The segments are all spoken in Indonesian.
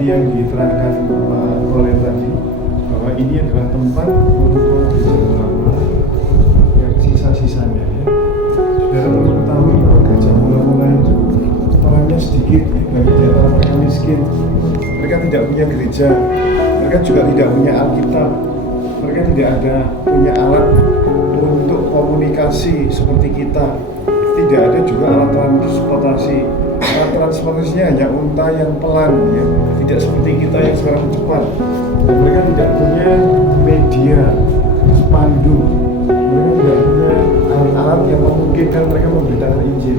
seperti yang diterangkan Pak Kolen tadi, bahwa ini adalah tempat untuk gereja mula-mula yang sisa-sisanya ya. Saudara perlu ketahui bahwa gereja mula-mula itu orangnya sedikit, banyak di antara mereka miskin. Mereka tidak punya gereja, mereka juga tidak punya Alkitab, mereka tidak ada punya alat untuk komunikasi seperti kita. Tidak ada juga alat transportasi. Alat transportasinya hanya unta yang pelan ya. Tidak seperti kita yang sekarang cepat. Dan mereka tidak punya media, spanduk. Mereka tidak punya alat-alat yang memungkinkan mereka memberitakan Injil.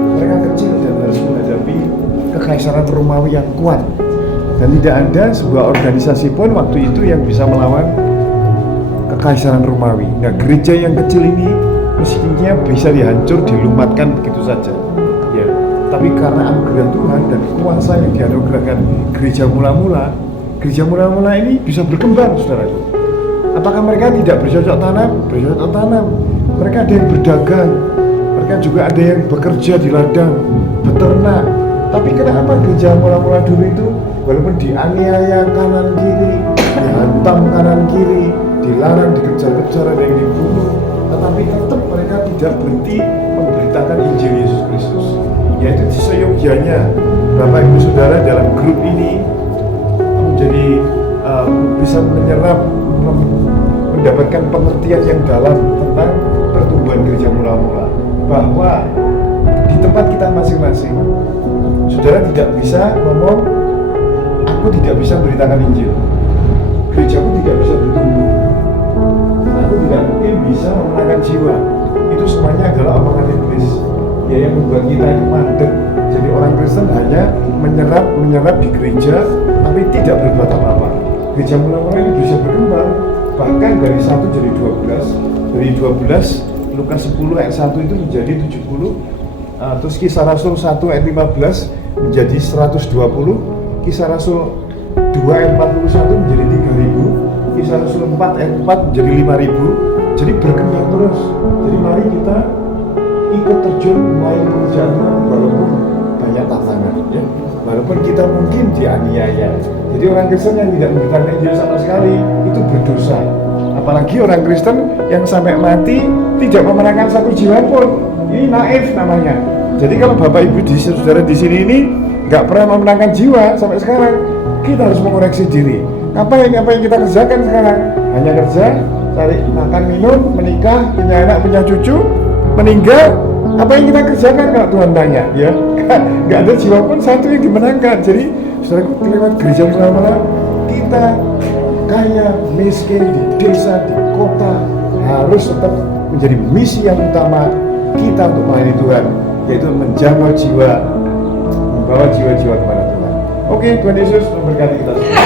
Mereka kecil dan harus menghadapi kekaisaran Romawi yang kuat. Dan tidak ada sebuah organisasi pun waktu itu yang bisa melawan kekaisaran Romawi. Nah, gereja yang kecil ini mestinya bisa dihancur, dilumatkan begitu saja. Ya, tapi karena anugerah Tuhan dan kuasa yang dianugerahkan gereja mula-mula ini bisa berkembang, saudaraku. Apakah mereka tidak bercocok tanam? Bercocok tanam. Mereka ada yang berdagang, mereka juga ada yang bekerja di ladang, beternak. Tapi kenapa gereja mula-mula dulu itu walaupun dianiaya kanan kiri, dihantam kanan kiri, dilarang, dikejar-kejar, ada yang dibunuh, tetapi tetap mereka tidak berhenti memberitakan Injil Yesus Kristus. Yaitu seyogyanya Bapak Ibu Saudara dalam grup ini menjadi bisa menyerap, mendapatkan pengertian yang dalam tentang pertumbuhan gereja mula-mula, bahwa di tempat kita masing-masing saudara tidak bisa ngomong aku tidak bisa memberitakan Injil, gerejaku tidak bisa bertumbuh, aku tidak mungkin bisa memenangkan jiwa. Itu semuanya adalah omongan iblis ya, yang membuat kita ini mandek. Jadi orang Kristen hanya menyerap di gereja tapi tidak berbuat apa-apa. Gereja mula-mula ini bisa berkembang, bahkan dari 1 jadi 12, dari 12 Lukas 10 ayat 1 itu menjadi 70, terus Kisah Rasul 1 ayat 15 menjadi 120, Kisah Rasul 2 ayat 41 menjadi 3000, Kisah Rasul 4 ayat 4 menjadi 5000. Jadi berkembang terus. Jadi mari kita ikut terjun mulai pekerjaan walaupun banyak tantangan ya. Walaupun kita mungkin dianiaya. Jadi orang Kristen yang tidak memberitakan Injil sama sekali itu berdosa. Apalagi orang Kristen yang sampai mati tidak memenangkan satu jiwa pun, ini naif namanya. Jadi kalau Bapak Ibu saudara di sini ini nggak pernah memenangkan jiwa sampai sekarang, kita harus mengoreksi diri. Apa yang kita kerjakan sekarang? Hanya kerja, cari makan minum, menikah, punya anak, punya cucu, meninggal. Apa yang kita kerjakan kalau Tuhan tanya? Ya, nggak ada jiwa pun satu yang dimenangkan. Jadi, saudaraku, lewat gereja mula-mula kita kaya, miskin, di desa, di kota harus tetap menjadi misi yang utama kita untuk melayani Tuhan, yaitu menjamah jiwa, membawa jiwa-jiwa kepada Tuhan. Oke, Tuhan Yesus memberkati kita semua.